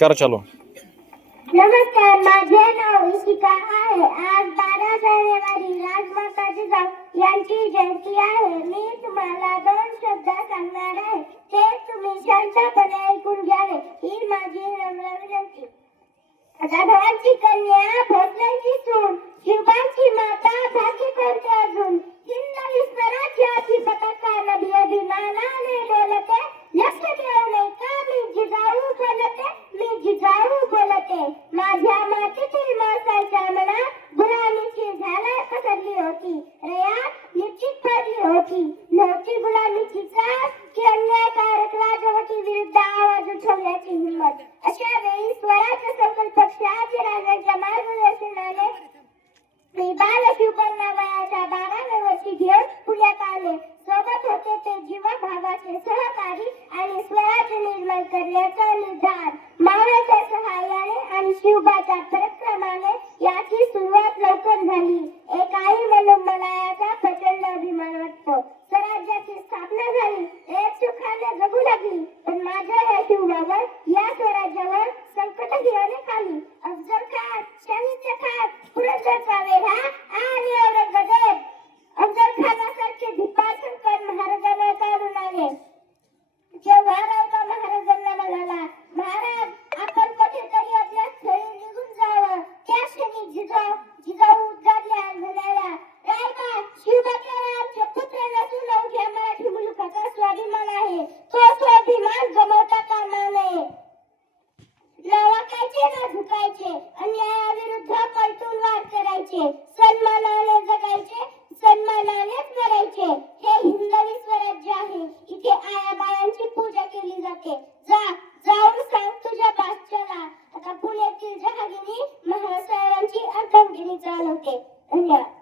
करा चालू. नमस्कार, माझे नाव इशिका आहे. आज 12 जानेवारी राजमाता जिजाऊ यांची जयंती आहे. मी तुम्हाला 2 शब्द सांगणार आहे, ते तुम्ही शांतपणे ऐकून घ्यावे ही माझी नम्र विनंती. राघवांची कन्या, भोसलेची सून, शिवबांची माता, भाकी कोणते अजून, हिंदवी स्वराज्याची पताका नभी अभिमानाने डोलते. लक्ष देऊ नये का मी जिजाऊ बोलते, मी जिजाऊ बोलते. माझ्या मातीतील माणसाच्या मनात गुलामीची झालर पसरली होती. रयात निश्चित पडली होती. नव्हती गुलामीची चाल की अन्यायकारक राजवटी विरुद्ध आवाज उठवण्याची हिंमत. अशा वेळी स्वराज्य संकल्प शहाजीराजांच्या मार्गदर्शनाने मी बालशिवकन्या वयाच्या 12व्या वर्षी घेऊन पुण्यात आले. सोबत होते ते जीवभावाचे सहकारी आणि स्वराज्य निर्माण करण्याचा निर्धार. मावळ्याच्या सहाय्याने आणि शिवबाच्या पराक्रमाने याची सुरुवात लवकर झाली. एक आई म्हणून मला याचा प्रचंड अभिमान वाटतो. स्वराज्याची स्थापना झाली, एक सुखाने जगू लागली. पण माझ्या या शिवबावर, या स्वराज्यावर संकटही अनेक आली. अफजल खान, शाहीचे खान, पुरंदरचा वेढा आणि औरंगजेब. अफजल खानासारखे धिप्पाटकर महाराजांना काढून आले. जेव्हा रावबा महाराजांना म्हणाला, महाराज आपण कुठेतरी आपल्या स्थळी निघून जावं, त्या क्षणी जिजाऊ उद्गारल्या म्हणाल्या, रावबा शिवबाकडे आमचे पुत्र नसून अवघ्या मराठी मुलुखाचा स्वाभिमान आहे. तो स्वाभिमान गमावता कामा नये. न वाकायचे न झुकायचे, अन्यायाविरुद्ध पैठून वार करायचे, सन्मानाने जगायचे, सन्मानानेच मरायचे. हे हिंदवी स्वराज्य आहे. इथे आयाबायांची पूजा केली जाते. जाऊन सांग तुझ्या बादशाला. आता पुण्यातील जहागिनी महासाहेबांची अर्धांगिनी चालवते. धन्यवाद.